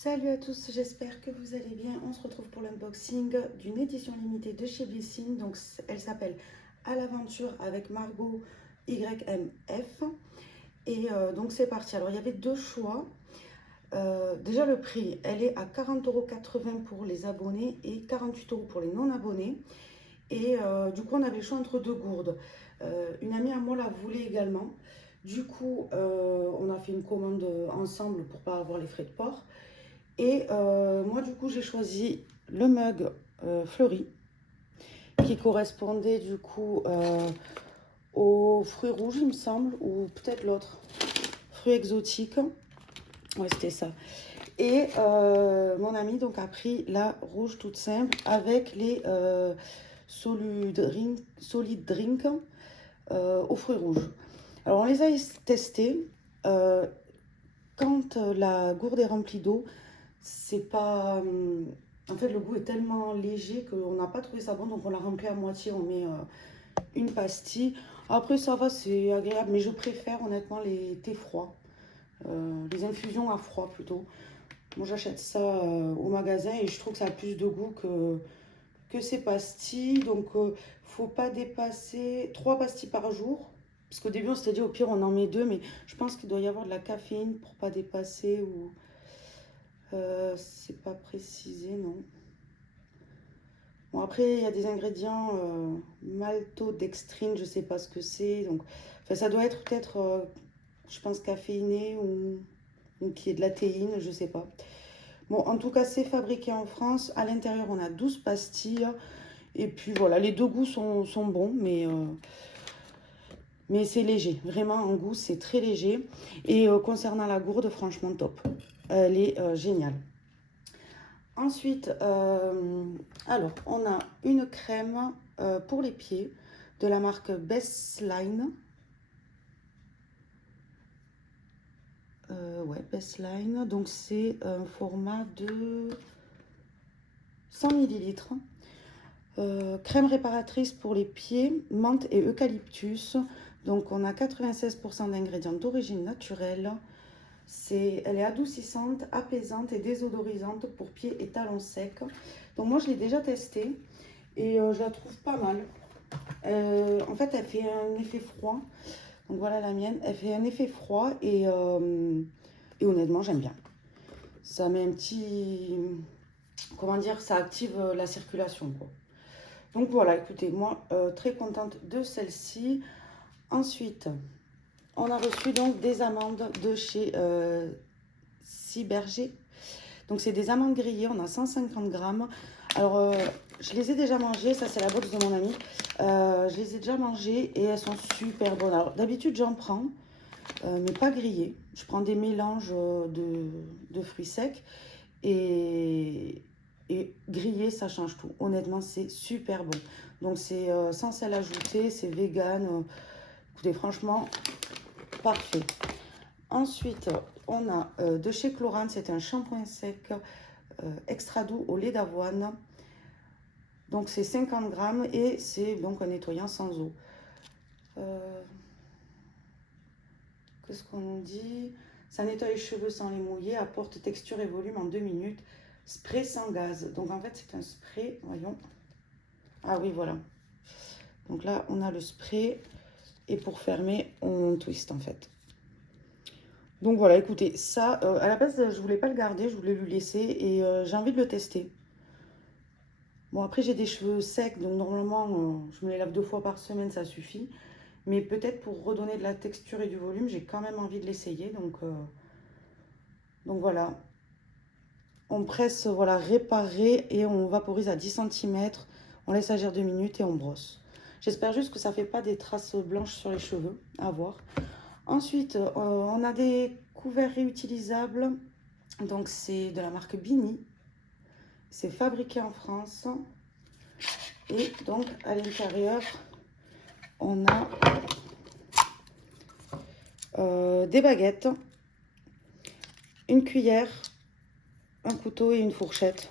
Salut à tous, j'espère que vous allez bien. On se retrouve pour l'unboxing d'une édition limitée de chez Bessine. Donc elle s'appelle À l'aventure avec Margot YMF. Et donc c'est parti. Alors il y avait deux choix. Déjà le prix, elle est à 40,80 € pour les abonnés et 48 € pour les non abonnés. Et du coup on avait le choix entre deux gourdes. Une amie à moi la voulait également. Du coup on a fait une commande ensemble pour pas avoir les frais de port. Et moi, du coup, j'ai choisi le mug fleuri qui correspondait du coup aux fruits rouges, il me semble, ou peut-être l'autre, fruits exotiques. Ouais, c'était ça. Et mon ami donc a pris la rouge toute simple avec les solid drink aux fruits rouges. Alors, on les a testés. Quand la gourde est remplie d'eau, c'est pas. En fait, le goût est tellement léger qu'on n'a pas trouvé ça bon, donc on l'a rempli à moitié. On met une pastille. Après, ça va, c'est agréable, mais je préfère honnêtement les thés froids, les infusions à froid plutôt. Moi, j'achète ça au magasin et je trouve que ça a plus de goût que ces pastilles. Donc, faut pas dépasser 3 pastilles par jour. Parce qu'au début, on s'était dit au pire, on en met 2, mais je pense qu'il doit y avoir de la caféine pour pas dépasser ou. C'est pas précisé, non. Bon, après, il y a des ingrédients maltodextrine, je sais pas ce que c'est. Donc, enfin, ça doit être peut-être, je pense, caféiné ou qu'il y ait de la théine, je sais pas. Bon, en tout cas, c'est fabriqué en France. À l'intérieur, on a 12 pastilles. Et puis voilà, les deux goûts sont bons, mais c'est léger. Vraiment, en goût, c'est très léger. Et concernant la gourde, franchement, top. Elle est géniale. Ensuite, alors, on a une crème pour les pieds de la marque Bestline. Ouais, Bestline. Donc, c'est un format de 100 ml. Crème réparatrice pour les pieds, menthe et eucalyptus. Donc, on a 96% d'ingrédients d'origine naturelle. Elle est adoucissante, apaisante et désodorisante pour pieds et talons secs. Donc moi, je l'ai déjà testée et je la trouve pas mal. En fait, elle fait un effet froid. Donc voilà la mienne. Elle fait un effet froid et honnêtement, j'aime bien. Ça met un petit... Comment dire? Ça active la circulation, quoi. Donc voilà, écoutez, moi, très contente de celle-ci. Ensuite, on a reçu donc des amandes de chez Ciberger. Donc c'est des amandes grillées, on a 150 grammes. Alors je les ai déjà mangées, ça c'est la box de mon ami. Je les ai déjà mangées et elles sont super bonnes. Alors d'habitude j'en prends, mais pas grillées. Je prends des mélanges de fruits secs et grillées ça change tout. Honnêtement c'est super bon. Donc c'est sans sel ajouté, c'est vegan. Écoutez franchement parfait. Ensuite, on a de chez Chlorane, c'est un shampoing sec extra doux au lait d'avoine. Donc c'est 50 grammes et c'est donc un nettoyant sans eau. Qu'est-ce qu'on dit? Ça nettoie les cheveux sans les mouiller, apporte texture et volume en 2 minutes. Spray sans gaz. Donc en fait c'est un spray, voyons. Ah oui, voilà. Donc là on a le spray et pour fermer on twist en fait. Donc voilà, écoutez, ça, à la base, je voulais pas le garder, je voulais lui laisser et j'ai envie de le tester. Bon, après, j'ai des cheveux secs, donc normalement, je me les lave 2 fois par semaine, ça suffit. Mais peut-être pour redonner de la texture et du volume, j'ai quand même envie de l'essayer. Donc voilà, on presse, voilà, réparer et on vaporise à 10 cm. On laisse agir 2 minutes et on brosse. J'espère juste que ça fait pas des traces blanches sur les cheveux, à voir. Ensuite, on a des couverts réutilisables. Donc, c'est de la marque Bini. C'est fabriqué en France. Et donc, à l'intérieur, on a des baguettes, une cuillère, un couteau et une fourchette.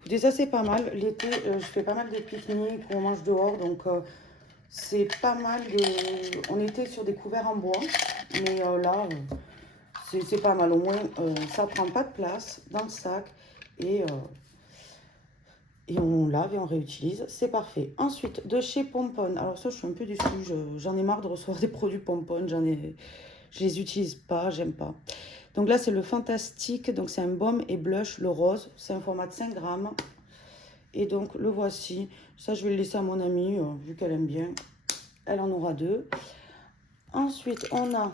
Écoutez, ça, c'est pas mal. L'été, je fais pas mal de pique-niques, on mange dehors. Donc, c'est pas mal de... On était sur des couverts en bois. Mais là... c'est pas mal. Au moins, ça prend pas de place dans le sac. Et on lave et on réutilise. C'est parfait. Ensuite, de chez Pompon. Alors ça, je suis un peu déçue. J'en ai marre de recevoir des produits Pompon. Je les utilise pas, j'aime pas. Donc là, c'est le Fantastique. Donc c'est un baume et blush, le rose. C'est un format de 5 grammes. Et donc, le voici. Ça, je vais le laisser à mon amie, vu qu'elle aime bien. Elle en aura 2. Ensuite, on a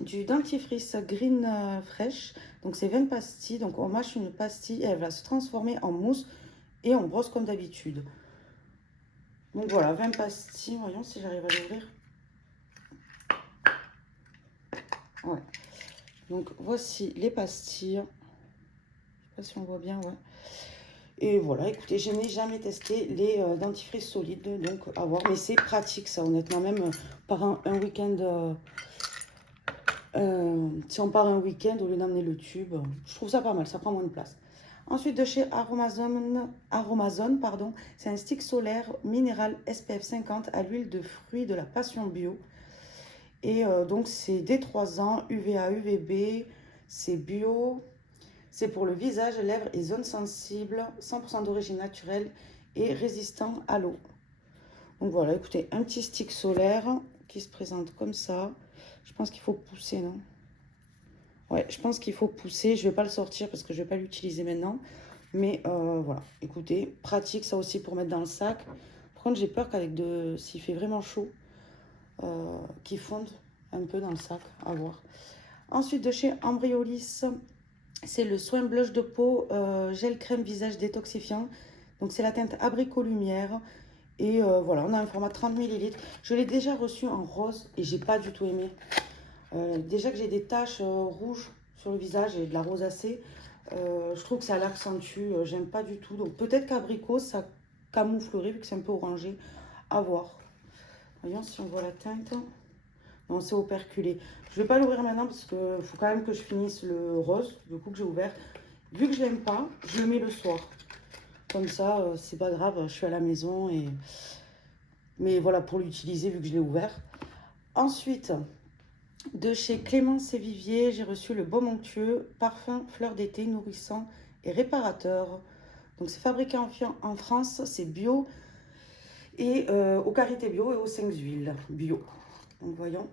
du dentifrice Green Fresh. Donc, c'est 20 pastilles. Donc, on mâche une pastille et elle va se transformer en mousse et on brosse comme d'habitude. Donc, voilà, 20 pastilles. Voyons si j'arrive à l'ouvrir. Ouais. Donc, voici les pastilles. Je ne sais pas si on voit bien, ouais. Et voilà, écoutez, je n'ai jamais testé les dentifrices solides, donc à voir. Mais c'est pratique ça, honnêtement, même par un week-end, si on part un week-end, au lieu d'emmener le tube, je trouve ça pas mal, ça prend moins de place. Ensuite, de chez Aromazone, pardon, c'est un stick solaire minéral SPF 50 à l'huile de fruits de la passion bio. Et donc, c'est dès 3 ans, UVA, UVB, c'est bio. C'est pour le visage, lèvres et zones sensibles, 100% d'origine naturelle et résistant à l'eau. Donc voilà, écoutez, un petit stick solaire qui se présente comme ça. Je pense qu'il faut pousser, non? Ouais, je pense qu'il faut pousser. Je ne vais pas le sortir parce que je ne vais pas l'utiliser maintenant. Mais voilà, écoutez, pratique ça aussi pour mettre dans le sac. Par contre, j'ai peur qu'avec s'il fait vraiment chaud, qu'il fonde un peu dans le sac, à voir. Ensuite, de chez Embryolisse, c'est le soin blush de peau, gel crème visage détoxifiant. Donc c'est la teinte abricot lumière. Et voilà, on a un format 30 ml. Je l'ai déjà reçu en rose et j'ai pas du tout aimé. Déjà que j'ai des taches rouges sur le visage et de la rosacée, je trouve que ça l'accentue. J'aime pas du tout. Donc peut-être qu'abricot, ça camouflerait vu que c'est un peu orangé. À voir. Voyons si on voit la teinte. Non, c'est operculé. Je vais pas l'ouvrir maintenant parce qu'il faut quand même que je finisse le rose, du coup que j'ai ouvert. Vu que je l'aime pas, je le mets le soir. Comme ça, c'est pas grave, je suis à la maison. Mais voilà, pour l'utiliser, vu que je l'ai ouvert. Ensuite, de chez Clémence et Vivier, j'ai reçu le baume onctueux, parfum fleur d'été, nourrissant et réparateur. Donc c'est fabriqué en France, c'est bio et aux qualités bio et aux 5 huiles bio. Donc voyons.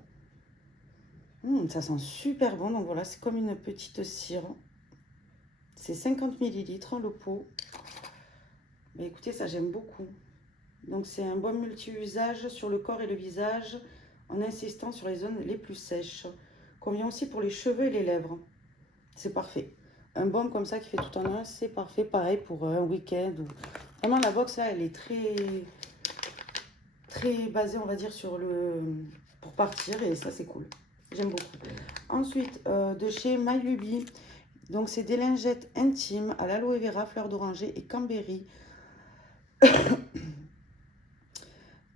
Ça sent super bon. Donc voilà, c'est comme une petite cire. C'est 50 ml le pot. Mais écoutez, ça j'aime beaucoup. Donc c'est un baume multi-usage sur le corps et le visage en insistant sur les zones les plus sèches. Convient aussi pour les cheveux et les lèvres. C'est parfait. Un baume comme ça qui fait tout en un, c'est parfait. Pareil pour un week-end. Vraiment la box là, elle est très basée, on va dire, pour partir et ça c'est cool. J'aime beaucoup. Ensuite, de chez Mylubi, donc c'est des lingettes intimes à l'aloe vera, fleur d'oranger et cranberry.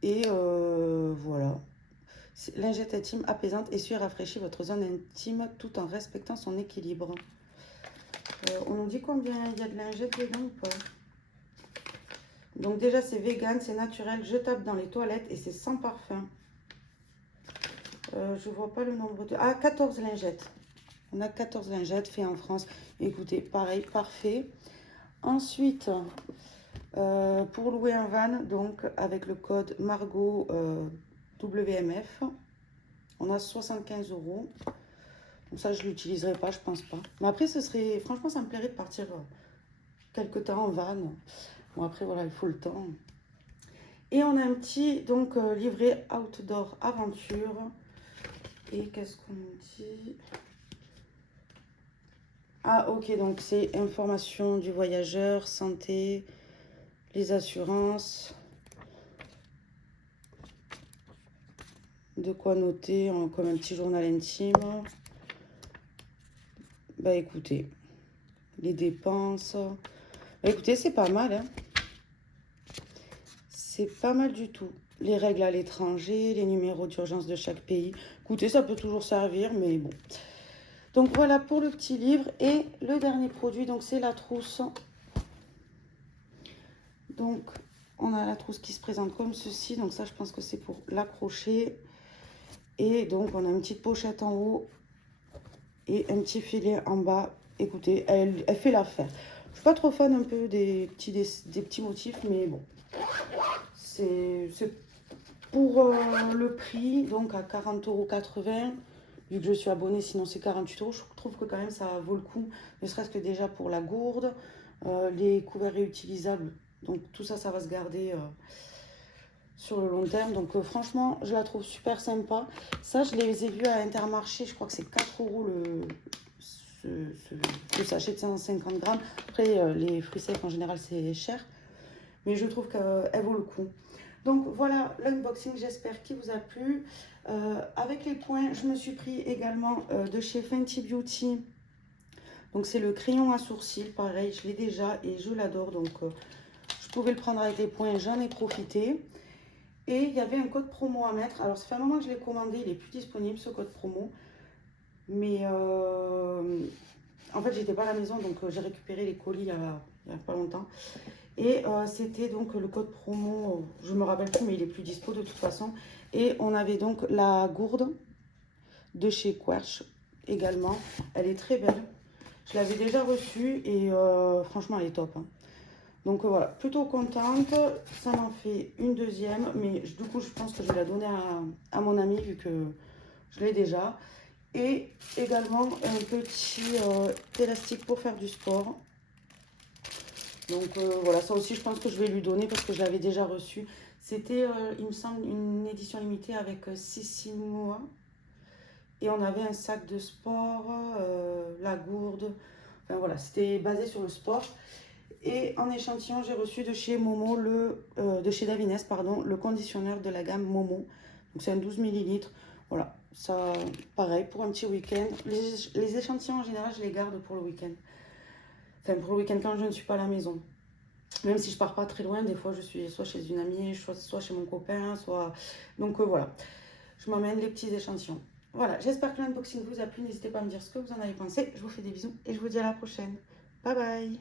Et voilà. Lingette intime apaisante, essuie et rafraîchit votre zone intime tout en respectant son équilibre. On nous dit combien il y a de lingettes dedans ou pas? Donc déjà c'est vegan, c'est naturel, jetable dans les toilettes et c'est sans parfum. Je vois pas le nombre de... Ah, 14 lingettes. On a 14 lingettes faites en France. Écoutez, pareil, parfait. Ensuite, pour louer un van, donc avec le code Margot WMF, on a 75 €. Donc ça, je ne l'utiliserai pas, je pense pas. Mais après, franchement, ça me plairait de partir quelque temps en van. Bon, après, voilà, il faut le temps. Et on a un petit, donc, livret Outdoor Aventure. Et qu'est-ce qu'on dit? Ah, ok, donc c'est information du voyageur, santé, les assurances. De quoi noter, comme un petit journal intime. Bah écoutez, les dépenses. Bah écoutez, c'est pas mal, hein. C'est pas mal du tout. Les règles à l'étranger, les numéros d'urgence de chaque pays. Écoutez, ça peut toujours servir, mais bon. Donc voilà pour le petit livre. Et le dernier produit, donc c'est la trousse. Donc on a la trousse qui se présente comme ceci. Donc ça, je pense que c'est pour l'accrocher. Et donc on a une petite pochette en haut et un petit filet en bas. Écoutez, elle fait l'affaire. Je suis pas trop fan un peu des petits motifs, mais bon, c'est pour le prix, donc à 40,80 €. Vu que je suis abonnée, sinon c'est 48 €. Je trouve que quand même ça vaut le coup, ne serait-ce que déjà pour la gourde, les couverts réutilisables. Donc tout ça, ça va se garder sur le long terme. Donc franchement, je la trouve super sympa. Ça, je les ai vus à Intermarché. Je crois que c'est 4 € ce sachet de 150 grammes. Après, les fruits secs en général, c'est cher. Mais je trouve qu'elle vaut le coup. Donc voilà l'unboxing, j'espère qu'il vous a plu. Avec les points, je me suis pris également de chez Fenty Beauty. Donc c'est le crayon à sourcils, pareil, je l'ai déjà et je l'adore. Donc je pouvais le prendre avec les points, j'en ai profité. Et il y avait un code promo à mettre. Alors ça fait un moment que je l'ai commandé, il n'est plus disponible ce code promo. Mais en fait j'étais pas à la maison, donc j'ai récupéré les colis il y a pas longtemps. Et c'était donc le code promo, je me rappelle plus, mais il est plus dispo de toute façon. Et on avait donc la gourde de chez Querch également. Elle est très belle. Je l'avais déjà reçue et franchement elle est top. Hein. Donc voilà, plutôt contente. Ça m'en fait une deuxième, mais du coup je pense que je vais la donner à mon ami vu que je l'ai déjà. Et également un petit élastique pour faire du sport. Donc voilà, ça aussi je pense que je vais lui donner parce que je l'avais déjà reçu. C'était, il me semble, une édition limitée avec 6 mois. Et on avait un sac de sport, la gourde. Enfin voilà, c'était basé sur le sport. Et en échantillon, j'ai reçu de chez Momo, de chez Davines, pardon, le conditionneur de la gamme Momo. Donc c'est un 12 ml. Voilà, ça, pareil, pour un petit week-end. Les échantillons, en général, je les garde pour le week-end. Enfin, pour le week-end quand je ne suis pas à la maison. Même si je pars pas très loin, des fois je suis soit chez une amie, soit chez mon copain, soit... Donc voilà, je m'emmène les petits échantillons. Voilà, j'espère que l'unboxing vous a plu. N'hésitez pas à me dire ce que vous en avez pensé. Je vous fais des bisous et je vous dis à la prochaine. Bye bye.